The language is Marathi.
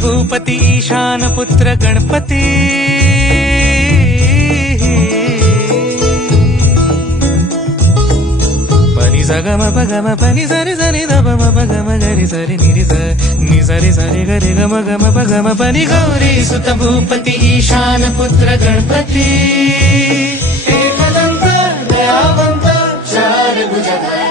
भूपती ईशान पुत्र गणपती पनी सगम पगम पनी सरी सरी दब पगम गरी सरी निरी नि सरी सरी गरी गम गम पगम पनी गौरी सुत भूपती ईशान पुत्र गणपती एकदंत दयावंत चार भुजधारी